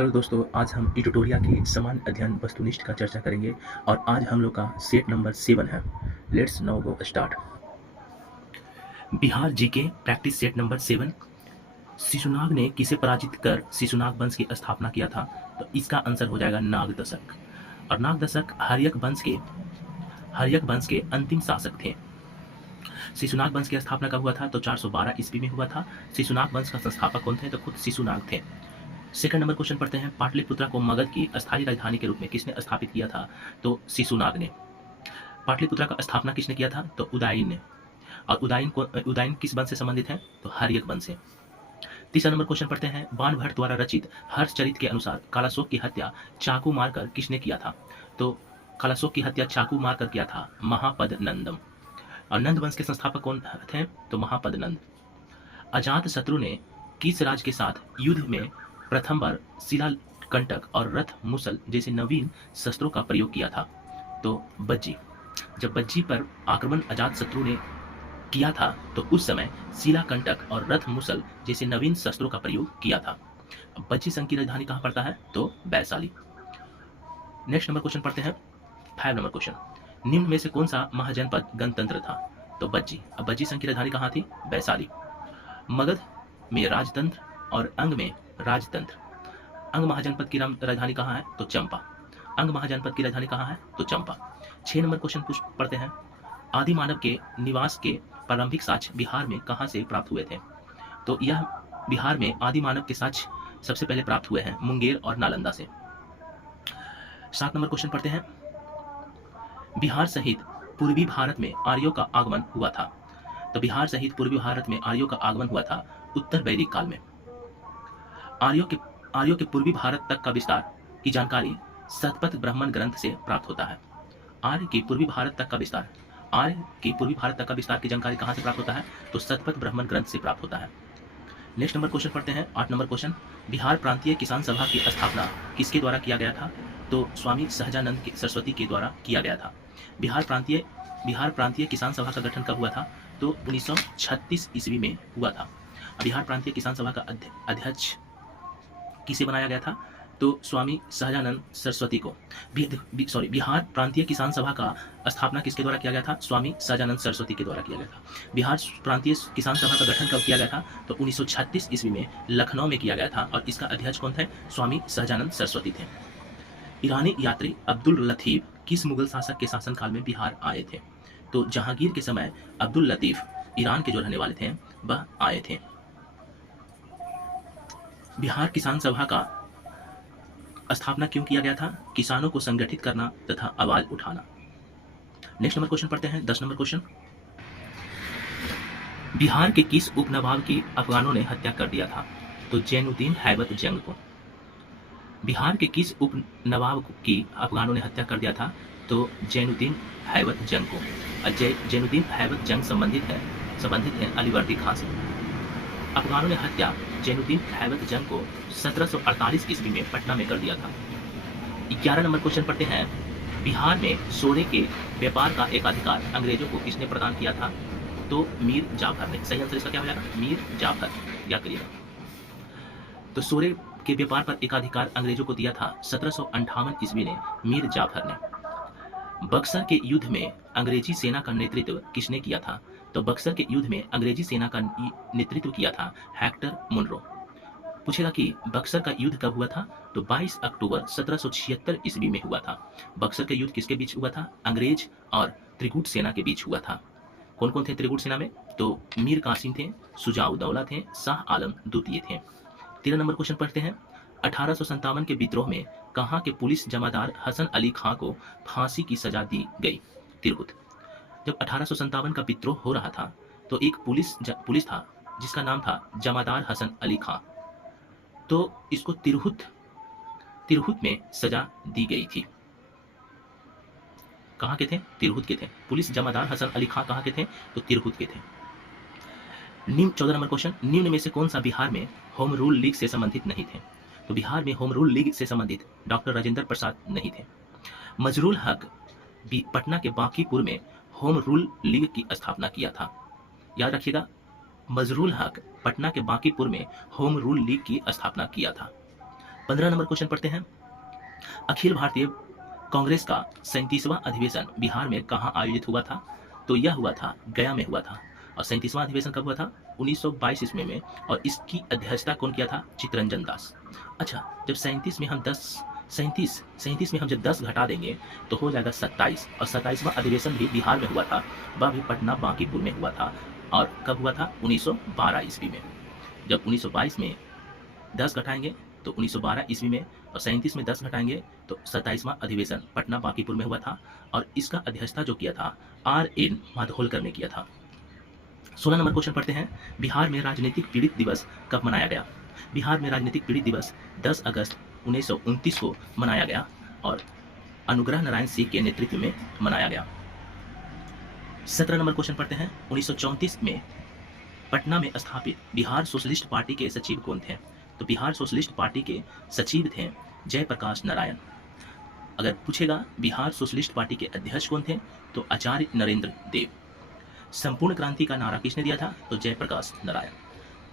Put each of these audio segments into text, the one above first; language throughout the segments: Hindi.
हेलो दोस्तों, आज हम इटोटोरिया की सामान्य अध्ययन वस्तुनिष्ठ का चर्चा करेंगे और आज हम लोग का सेट नंबर 7 है। Let's now go start. Bihar GK practice set number 7। Shishunaga ने किसे पराजित कर शिशुनाग वंश की स्थापना किया था? तो इसका आंसर हो जाएगा नागदशक। और नागदशक हर्यक वंश के अंतिम शासक थे। शिशुनाग वंश की स्थापना कब हुआ था? तो 412 ईस्वी में हुआ था। शिशुनाग वंश का संस्थापक कौन थे? तो खुद शिशुनाग थे। सेकंड नंबर क्वेश्चन पढ़ते हैं। पाटलिपुत्रा को मगध की अस्थायी राजधानी के रूप में किसने स्थापित किया था? तो शिशुनाग ने। पाटलिपुत्रा का स्थापना किसने किया था? तो उदयन ने। और उदयन किस वंश से संबंधित है? तो हर्यक वंश से। तीसरा नंबर क्वेश्चन पढ़ते हैं। बाणभट्ट द्वारा रचित हर्षचरित के अनुसार कालाशोक की हत्या चाकू मारकर किसने किया था? तो कालाशोक की हत्या चाकू मारकर किया था महापद नंदम। और नंद वंश के संस्थापक कौन थे? तो महापद नंद। अजात शत्रु ने किस राज्य के साथ युद्ध में प्रथम बार शिलाकंटक और रथ मुसल जैसे नवीन शस्त्रों का प्रयोग किया था? तो बज्जी। जब बज्जी पर आक्रमण अजात शत्रु ने किया था तो उस समय शिलाकंटक और रथ मुसल जैसे नवीन शस्त्रों का प्रयोग किया था। अब बज्जी संघ की राजधानी कहाँ पड़ता है? तो वैशाली। नेक्स्ट नंबर क्वेश्चन पढ़ते हैं। 5 नंबर क्वेश्चन। निम्न में से कौन सा महाजनपद गणतंत्र था? तो बज्जी। अब बज्जी संघ की राजधानी कहाँ थी? वैशाली। मगध में राजतंत्र और अंग में राजतंत्र। अंग महाजनपद की राजधानी कहाँ है? तो चंपा। अंग महाजनपद की राजधानी कहाँ है? तो चंपा। 6 नंबर क्वेश्चन पढ़ते हैं। आदि मानव के निवास के प्रारंभिक साक्ष्य बिहार में कहाँ से प्राप्त हुए थे? तो यह बिहार में आदि मानव के साक्ष्य सबसे पहले प्राप्त हुए हैं मुंगेर और नालंदा से। 7 नंबर क्वेश्चन पढ़ते हैं। बिहार सहित पूर्वी भारत में आर्यों का आगमन हुआ था। तो बिहार सहित पूर्वी भारत में आर्यों का आगमन हुआ था उत्तर वैदिक काल में। आर्यों के पूर्वी भारत तक का विस्तार की जानकारी शतपथ ब्राह्मण ग्रंथ से प्राप्त होता है। आर्य की पूर्वी भारत तक का विस्तार की जानकारी कहाँ से प्राप्त होता है? तो शतपथ ब्राह्मण ग्रंथ से प्राप्त होता है। नेक्स्ट नंबर क्वेश्चन पढ़ते हैं। 8 नंबर क्वेश्चन। बिहार प्रांतीय किसान सभा की स्थापना किसके द्वारा किया गया था? तो स्वामी सहजानंद सरस्वती के द्वारा किया गया था। बिहार प्रांतीय किसान सभा का गठन कब हुआ था? तो 1936 ईस्वी में हुआ था। बिहार प्रांतीय किसान सभा का अध्यक्ष किसे बनाया गया था? तो स्वामी सहजानंद सरस्वती को। बिहार प्रांतीय किसान सभा का स्थापना किसके द्वारा किया गया था? स्वामी सहजानंद सरस्वती के द्वारा किया गया था। बिहार प्रांतीय किसान सभा का गठन कब किया गया था? तो 1936 ईस्वी में लखनऊ में किया गया था और इसका अध्यक्ष कौन थे? स्वामी सहजानंद सरस्वती थे। ईरानी यात्री अब्दुल लतीफ किस मुगल शासक के शासनकाल में बिहार आए थे? तो जहांगीर के समय अब्दुल लतीफ ईरान के जो रहने वाले थे वह आए थे। बिहार किसान सभा का स्थापना क्यों किया गया था? किसानों को संगठित करना तथा आवाज उठाना। नेक्स्ट नंबर क्वेश्चन पढ़ते हैं। 10 नंबर क्वेश्चन। बिहार के किस उपनवाब की अफगानों ने हत्या कर दिया था? तो जैनुद्दीन हैबत जंग को। बिहार के किस उपनवाब की अफगानों ने हत्या कर दिया था? तो जैनुद्दीन हैबत जंग को। जैनुद्दीन हैबत जंग संबंधित है अलीवर्दी खां से। अफगानों ने हत्या जैनुद्दीन हैबत जंग को 1748 ईस्वी में पटना में कर दिया था। 11 नंबर क्वेश्चन पढ़ते हैं। बिहार में सोने के व्यापार का एकाधिकार अंग्रेजों को किसने प्रदान किया था? तो मीर जाफर ने। सही आंसर इसका क्या हो जाएगा? मीर जाफर। याद करिएगा। तो सोने के व्यापार पर एकाधिकार अंग्रेजों को दिया था 1758 ईस्वी ने मीर जाफर ने। बक्सर के युद्ध में अंग्रेजी सेना का नेतृत्व किसने किया था? तो बक्सर के युद्ध में अंग्रेजी सेना का नेतृत्व किया था हेक्टर मुनरो। पूछेगा कि बक्सर का युद्ध कब हुआ था? तो 22 अक्टूबर 1776 ईस्वी में हुआ था। बक्सर का युद्ध किसके बीच हुआ था? अंग्रेज और त्रिगुट सेना के बीच हुआ था। कौन कौन थे त्रिगुट सेना में? तो मीर कासिम थे, शुजाउद्दौला थे, शाह आलम द्वितीय थे। 13 नंबर क्वेश्चन पढ़ते हैं। 1857 के विद्रोह में कहाँ के पुलिस जमादार हसन अली खां को फांसी की सजा दी गई? तिरहुत। जब 1857 का विद्रोह हो रहा था तो एक पुलिस था जिसका नाम था जमादार हसन अली खां। तो इसको तिरहुत में सजा दी गई थी। कहाँ के थे? तिरहुत के थे। पुलिस जमादार हसन अली खां कहाँ के थे? तो तिरहुत के थे। 14 नंबर क्वेश्चन। निम्न में से कौन सा बिहार में होम रूल लीग से संबंधित नहीं थे? तो बिहार में होम रूल लीग से संबंधित डॉक्टर राजेंद्र प्रसाद नहीं थे। मजरूल हक पटना के बांकीपुर में होम रूल लीग की स्थापना किया था। याद रखिएगा, मजरूल हक पटना के बांकीपुर में होम रूल लीग की स्थापना किया था। 15 नंबर क्वेश्चन पढ़ते हैं। अखिल भारतीय कांग्रेस का 37वां अधिवेशन बिहार में कहाँ आयोजित हुआ था? तो यह हुआ था गया में हुआ था। और 37वां अधिवेशन कब हुआ था? 1922 ईस्वी में। और इसकी अध्यक्षता कौन किया था? चित्तरंजन दास। अच्छा, जब 37 में हम 37 में हम जब 10 घटा देंगे तो हो जाएगा 27। और 27वां अधिवेशन भी बिहार में हुआ था, वह भी पटना बांकीपुर में हुआ था। और कब हुआ था? 1912 ईस्वी में। जब 1922 में 10 घटाएंगे तो 1912 ईस्वी में, और 37 में 10 घटाएंगे तो 27वां अधिवेशन पटना बांकीपुर में हुआ था। और इसका अध्यक्षता जो किया था R.N. माधोलकर ने किया था। 16 नंबर क्वेश्चन पढ़ते हैं। बिहार में राजनीतिक पीड़ित दिवस कब मनाया गया? बिहार में राजनीतिक पीड़ित दिवस 10 अगस्त 1929 को मनाया गया और अनुग्रह नारायण सिंह के नेतृत्व में मनाया गया। 17 नंबर क्वेश्चन पढ़ते हैं। 1934 में पटना में स्थापित बिहार सोशलिस्ट पार्टी के सचिव कौन थे? तो बिहार सोशलिस्ट पार्टी के सचिव थे जयप्रकाश नारायण। अगर पूछेगा बिहार सोशलिस्ट पार्टी के अध्यक्ष कौन थे, तो आचार्य नरेंद्र देव। संपूर्ण क्रांति का नारा किसने दिया था? तो जयप्रकाश नारायण।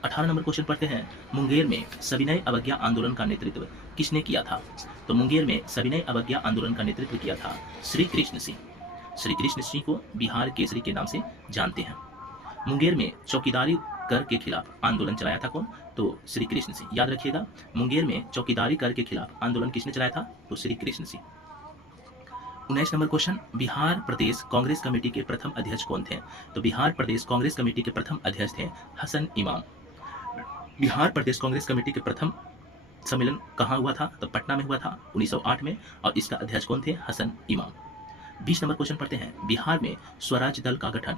18 नंबर क्वेश्चन पढ़ते हैं। मुंगेर में सविनय अवज्ञा आंदोलन का नेतृत्व किसने किया था? तो मुंगेर में सविनय अवज्ञा आंदोलन का नेतृत्व किया था श्री कृष्ण सिंह। श्री कृष्ण सिंह को बिहार केसरी के नाम से जानते हैं। मुंगेर में चौकीदारी कर के खिलाफ आंदोलन चलाया था कौन? तो श्री कृष्ण सिंह। याद रखिएगा, मुंगेर में चौकीदारी कर के खिलाफ आंदोलन किसने चलाया था? तो श्री कृष्ण सिंह। 19 number question. बिहार प्रदेश कांग्रेस कमेटी के प्रथम अध्यक्ष कौन थे? तो बिहार प्रदेश कांग्रेस कमेटी के प्रथम अध्यक्ष थे हसन इमाम। बिहार प्रदेश कांग्रेस कमेटी के प्रथम सम्मेलन कहाँ हुआ था? तो पटना में हुआ था 1908 में। और इसका अध्यक्ष कौन थे? हसन इमाम। 20 नंबर क्वेश्चन पढ़ते हैं। बिहार में स्वराज दल का गठन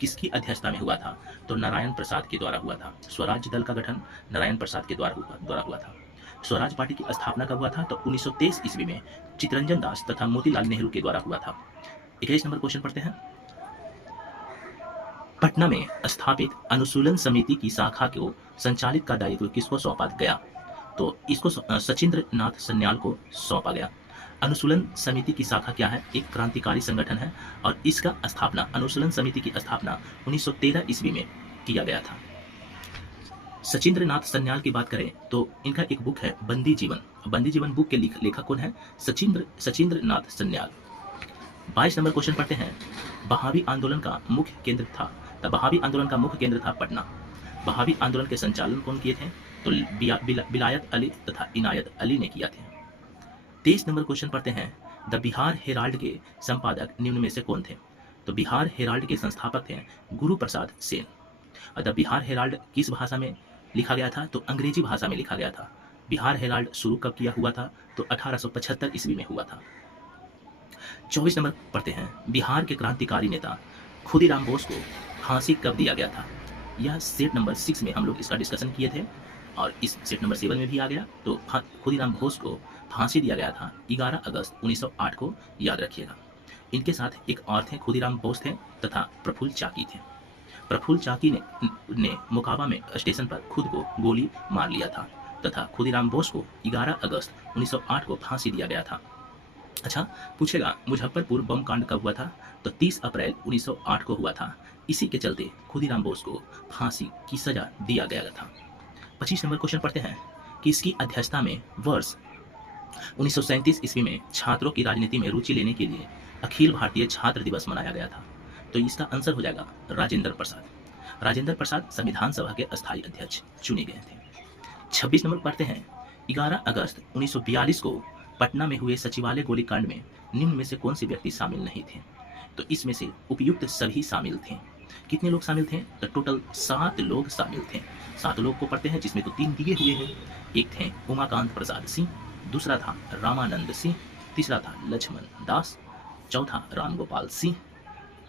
किसकी अध्यक्षता में हुआ था? तो नारायण प्रसाद के द्वारा हुआ था। स्वराज दल का गठन नारायण प्रसाद के द्वारा हुआ था। स्वराज पार्टी की स्थापना कब हुआ था? तो 1923 ईस्वी में चित्तरंजन दास तथा मोतीलाल नेहरू के द्वारा हुआ था। 21 नंबर क्वेश्चन पढ़ते हैं। पटना में स्थापित अनुशीलन समिति की शाखा को संचालित का दायित्व किसको सौंपा गया? तो इसको सचिंद्र नाथ सन्याल को सौंपा गया। अनुशीलन समिति की शाखा क्या है? एक क्रांतिकारी संगठन है और इसका स्थापना अनुशीलन समिति की स्थापना 1913 ईस्वी में किया गया था। सचिंद्र नाथ सन्याल की बात करें तो इनका एक बुक है बंदी जीवन। बंदी जीवन बुक के लेखक कौन है? सचिंद्र नाथ सन्याल। 22 नंबर क्वेश्चन पढ़ते हैं। बहावी आंदोलन का मुख्य केंद्र था? तो बहावी आंदोलन का मुख्य केंद्र था पटना। बहावी आंदोलन के संचालन कौन किए थे? तो बिलायत अली तथा इनायत अली ने किया थे। 23 नंबर क्वेश्चन पढ़ते हैं। द बिहार हेराल्ड के संपादक निम्न में से कौन थे? तो बिहार हेराल्ड के संस्थापक थे गुरु प्रसाद सेन। और द बिहार हेराल्ड किस भाषा में लिखा गया था? तो अंग्रेजी भाषा में लिखा गया था। बिहार हेराल्ड शुरू कब किया हुआ था? तो 1875 ईस्वी में हुआ था। 24 नंबर पढ़ते हैं। बिहार के क्रांतिकारी नेता खुदीराम बोस को फांसी कब दिया गया था? यह सेट नंबर 6 में हम लोग इसका डिस्कशन किए थे और इस सेट नंबर 7 में भी आ गया। तो खुदीराम बोस को फांसी दिया गया था 11 अगस्त 1908 को, याद रखिएगा। इनके साथ एक और थे, खुदीराम बोस थे तथा प्रफुल्ल चाकी थे। प्रफुल्ल चाकी ने मोकाबा में स्टेशन पर खुद को गोली मार लिया था तथा खुदीराम बोस को 11 अगस्त 1908 को फांसी दिया गया था। अच्छा, पूछेगा मुजफ्फरपुर बम कांड कब हुआ था? तो 30 अप्रैल 1908 को हुआ था। इसी के चलते खुदीराम बोस को फांसी की सजा दिया गया था। 25 नंबर क्वेश्चन पढ़ते हैं कि इसकी अध्यक्षता में वर्ष 1937 ईस्वी में छात्रों की राजनीति में रुचि लेने के लिए अखिल भारतीय छात्र दिवस मनाया गया था। तो इसका आंसर हो जाएगा राजेंद्र प्रसाद। राजेंद्र प्रसाद संविधान सभा के अस्थायी अध्यक्ष चुने गए थे। 26 नंबर पढ़ते हैं। 11 अगस्त 1942 को पटना में हुए सचिवालय गोलीकांड में निम्न में से कौन से व्यक्ति शामिल नहीं थे? तो इसमें से उपयुक्त सभी शामिल थे। कितने लोग शामिल थे? तो टोटल 7 लोग शामिल थे। 7 लोग को पढ़ते हैं, जिसमें तो 3 दिए हुए हैं। एक थे उमाकांत प्रसाद सिंह, दूसरा था रामानंद सिंह, तीसरा था लक्ष्मण दास, चौथा रामगोपाल सिंह,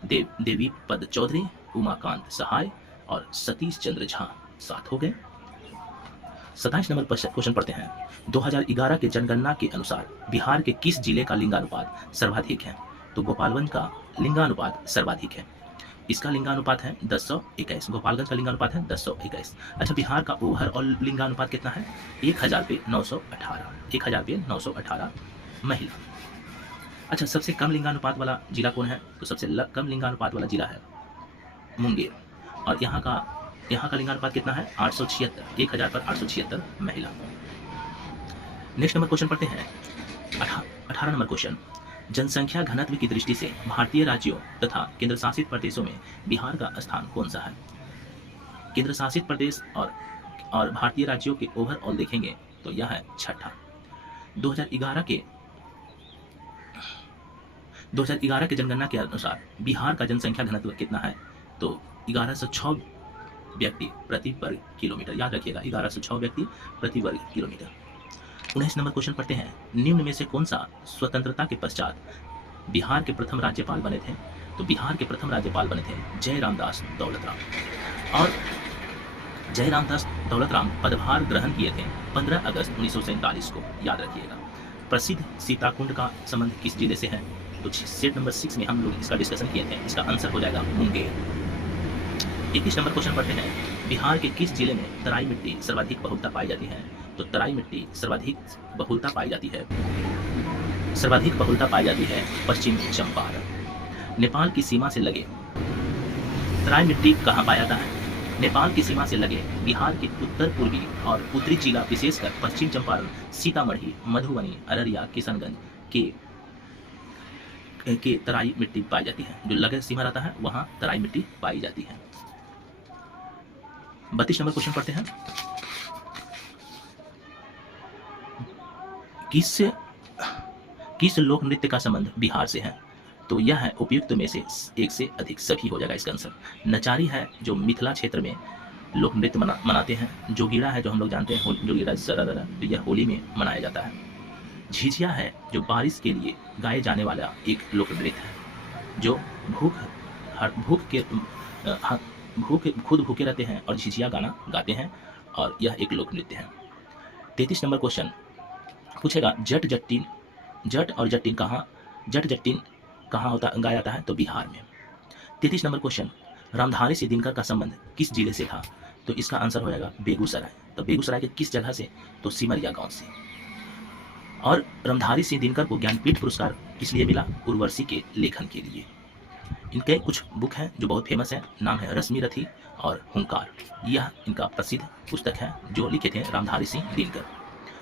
देवी पद चौधरी, उमाकांत सहाय और सतीश चंद्र झा। 7 हो गए। 27 नंबर क्वेश्चन पढ़ते हैं। 2011 के जनगणना के अनुसार बिहार के किस जिले का लिंगानुपात सर्वाधिक है? तो गोपालगंज का लिंगानुपात सर्वाधिक है। इसका लिंगानुपात है 1021। गोपालगंज का लिंगानुपात है 1021। अच्छा, बिहार का ओवरऑल लिंगानुपात कितना है? 1000 पे 918। 1000 पे 918 महिला। अच्छा, सबसे कम लिंगानुपात वाला जिला कौन है? तो सबसे कम लिंगानुपात वाला जिला है मुंगेर। और यहाँ का लिंगानुपात कितना है? 876। 1000 पर 876 महिला। नेक्स्ट नंबर क्वेश्चन पढ़ते हैं 18 नंबर क्वेश्चन, जनसंख्या घनत्व की दृष्टि से भारतीय राज्यों तथा केंद्र शासित प्रदेशों में बिहार का स्थान कौन सा है? केंद्र शासित प्रदेश और भारतीय राज्यों के ओवरऑल देखेंगे तो यह है छठा। 2011 के जनगणना के अनुसार बिहार का जनसंख्या घनत्व कितना है? तो 1106 व्यक्ति प्रति वर्ग किलोमीटर, याद रखिएगा 1106 व्यक्ति प्रति वर्ग किलोमीटर। 19 नंबर क्वेश्चन पढ़ते हैं, निम्न में से कौन सा स्वतंत्रता के पश्चात बिहार के प्रथम राज्यपाल बने थे? तो बिहार के प्रथम राज्यपाल बने थे जयराम दास दौलतराम, और जयराम दास दौलतराम पदभार ग्रहण किए थे 15 अगस्त 1947 को, याद रखिएगा। प्रसिद्ध सीताकुंड का संबंध किस जिले से है? तो सेट नंबर 6 में हम लोग इसका डिस्कशन किए थे, इसका आंसर हो जाएगा मुंगेर। 21 नंबर क्वेश्चन पढ़ते हैं, बिहार के किस जिले में तराई मिट्टी सर्वाधिक बहुलता पाई जाती है? तो तराई मिट्टी सर्वाधिक बहुलता पाई जाती है पश्चिम चंपारण। नेपाल की सीमा से लगे तराई मिट्टी कहाँ पाया जाता है? नेपाल की सीमा से लगे बिहार के उत्तर पूर्वी और उत्तरी जिला विशेषकर पश्चिम चंपारण, सीतामढ़ी, मधुबनी, अररिया, किशनगंज के तराई मिट्टी पाई जाती है। जो लगे सीमा रहता है वहां तराई मिट्टी पाई जाती है। 32 नंबर क्वेश्चन पढ़ते हैं, किस लोक नृत्य का संबंध बिहार से है? तो यह है उपयुक्त में से एक से अधिक, सभी हो जाएगा इसका आंसर। नचारी है जो मिथिला क्षेत्र में लोक नृत्य मनाते हैं। जोगीड़ा है जो हम लोग जानते हैं, जोगीड़ा सरारा, तो यह होली में मनाया जाता है। झिझिया है जो बारिश के लिए गाए जाने वाला एक लोक नृत्य है, जो खुद भूखे रहते हैं और झिझिया गाना गाते हैं, और यह एक लोक नृत्य है। 33 नंबर क्वेश्चन पूछेगा, जट जट्टीन कहाँ गाया जाता है? तो बिहार में। 33 नंबर क्वेश्चन, रामधारी सिंह दिनकर का संबंध किस जिले से था? तो इसका आंसर हो जाएगा बेगूसराय। तो बेगूसराय के किस जगह से? तो सिमरिया गांव से। और रामधारी सिंह दिनकर को ज्ञानपीठ पुरस्कार इसलिए मिला उर्वशी के लेखन के लिए। इनके कुछ बुक हैं जो बहुत फेमस है, नाम है रश्मि रथी और हुंकार। यह इनका प्रसिद्ध पुस्तक है जो लिखे थे रामधारी सिंह दिनकर।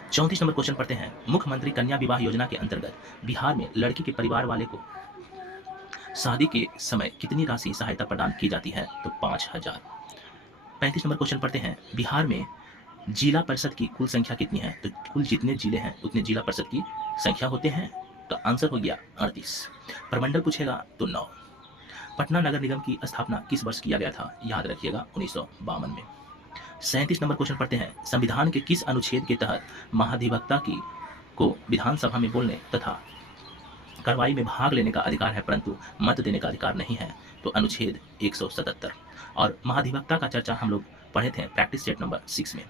34 नंबर क्वेश्चन पढ़ते हैं, मुख्यमंत्री कन्या विवाह योजना के अंतर्गत बिहार में लड़की के परिवार वाले को शादी के समय कितनी राशि सहायता प्रदान की जाती है? तो 5000। 35 नंबर क्वेश्चन पढ़ते हैं, बिहार में जिला परिषद की कुल संख्या कितनी है? तो कुल जितने जिले हैं उतने जिला परिषद की संख्या होते हैं, तो आंसर हो गया 38। प्रमंडल पूछेगा तो 9। पटना नगर निगम की स्थापना किस वर्ष किया गया था? याद रखिएगा 1952 में। 37 नंबर क्वेश्चन पढ़ते हैं, संविधान के किस अनुच्छेद के तहत महाधिवक्ता को विधानसभा में बोलने तथा कार्रवाई में भाग लेने का अधिकार है परंतु मत देने का अधिकार नहीं है? तो अनुच्छेद 177। और महाधिवक्ता का चर्चा हम लोग पढ़े थे प्रैक्टिस सेट नंबर 6 में।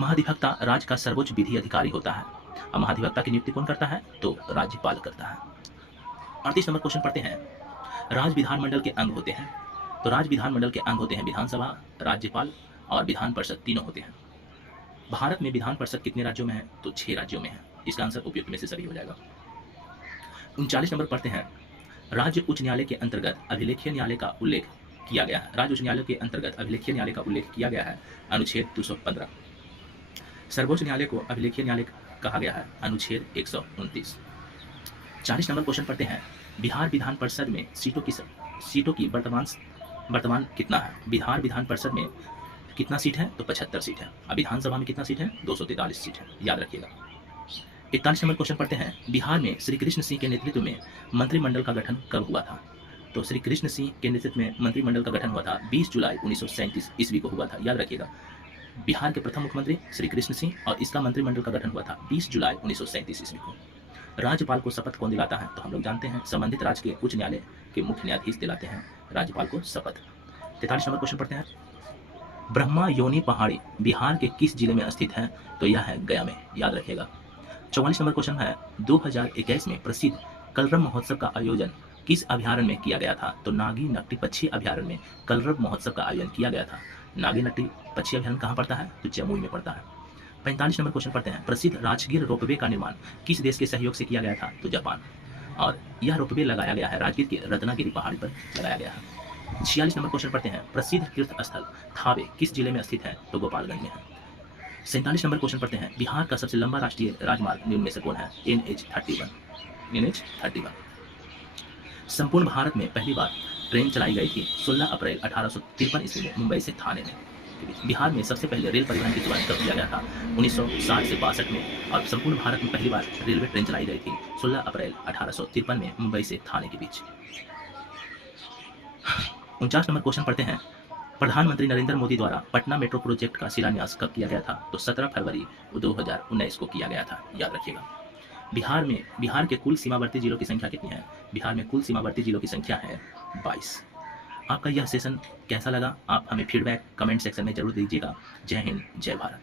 महाधिवक्ता राज्य का सर्वोच्च विधि अधिकारी होता है, और महाधिवक्ता की नियुक्ति कौन करता है? तो राज्यपाल करता है। 38 नंबर क्वेश्चन पढ़ते हैं, राज्य विधानमंडल के अंग होते हैं। तो राज्य विधानमंडल के अंग होते हैं विधानसभा, राज्यपाल और विधान परिषद, तीनों होते हैं। भारत में विधान परिषद कितने राज्यों में है? तो 6 राज्यों में है। इसका आंसर उपयुक्त में से सही हो जाएगा। 39 नंबर पढ़ते हैं, राज्य उच्च न्यायालय के अंतर्गत अभिलेखीय न्यायालय का उल्लेख किया गया है। राज्य उच्च न्यायालय के अंतर्गत अभिलेखीय न्यायालय का उल्लेख किया गया है अनुच्छेद 215। सर्वोच्च न्यायालय को अभिलेखीय न्यायालय कहा गया है अनुच्छेद 129। 40 नंबर क्वेश्चन पढ़ते हैं, बिहार विधान परिषद में सीटों की वर्तमान कितना है? बिहार विधान परिषद में कितना सीट है? तो 75 सीट है। अब विधानसभा में कितना सीट है? 243 सीट है, याद रखिएगा। 41 नंबर क्वेश्चन पढ़ते हैं, बिहार में श्री कृष्ण सिंह के नेतृत्व में मंत्रिमंडल का गठन कब हुआ था? तो श्री कृष्ण सिंह के नेतृत्व में मंत्रिमंडल का गठन हुआ था 20 जुलाई 1937 ईस्वी को हुआ था, याद रखिएगा। बिहार के प्रथम मुख्यमंत्री श्री कृष्ण सिंह, और इसका मंत्रिमंडल का गठन हुआ था 20 जुलाई 1937 ईस्वी को। राज्यपाल को शपथ कौन दिलाता है? तो हम लोग जानते हैं संबंधित राज्य के उच्च न्यायालय के मुख्य न्यायाधीश दिलाते हैं राज्यपाल को शपथ। 43 नंबर क्वेश्चन पढ़ते हैं, ब्रह्मा योनि पहाड़ी बिहार के किस जिले में स्थित है? तो यह है गया में, याद रखिएगा। 44 नंबर क्वेश्चन है, 2021 में प्रसिद्ध कलरव महोत्सव का आयोजन किस अभयारण्य में किया गया था? तो नागी नकटी पक्षी अभयारण्य में कलरव महोत्सव का आयोजन किया गया था। नागी नकटी पक्षी अभयारण्य कहाँ पड़ता है? तो जमुई में पड़ता है। 45 नंबर क्वेश्चन पढ़ते हैं, प्रसिद्ध राजगीर रोपवे का निर्माण किस देश के सहयोग से किया गया था? तो जापान। और यह रोपवे लगाया गया है राजगीर के रत्नागिरी पहाड़ी पर लगाया गया है। 46 नंबर क्वेश्चन पढ़ते हैं, प्रसिद्ध तीर्थ स्थल थावे किस जिले में स्थित है? तो गोपालगंज में है। 47 नंबर क्वेश्चन पढ़ते हैं, बिहार का सबसे लंबा राष्ट्रीय राजमार्ग निम्न में से कौन है? NH-31। NH-31। संपूर्ण भारत में पहली बार ट्रेन चलाई गई थी 16 अप्रैल 1853 ईस्वी में मुंबई से थाने में। बिहार में सबसे पहले रेल परिवहन की शुरुआत कब किया गया था? 1960 से 62 में। और संपूर्ण भारत में पहली बार रेलवे ट्रेन चलाई गई थी 16 अप्रैल 1853 में मुंबई से थाने के बीच। 49 नंबर क्वेश्चन पढ़ते हैं, प्रधानमंत्री नरेंद्र मोदी द्वारा पटना मेट्रो प्रोजेक्ट का शिलान्यास कब किया गया था? तो 17 फरवरी 2019 को किया गया था, याद रखिएगा। बिहार के कुल सीमावर्ती जिलों की संख्या कितनी है? बिहार में कुल सीमावर्ती जिलों की संख्या है 22। आपका यह सेशन कैसा लगा? आप हमें फीडबैक कमेंट सेक्शन में जरूर दीजिएगा। जय हिंद, जय भारत।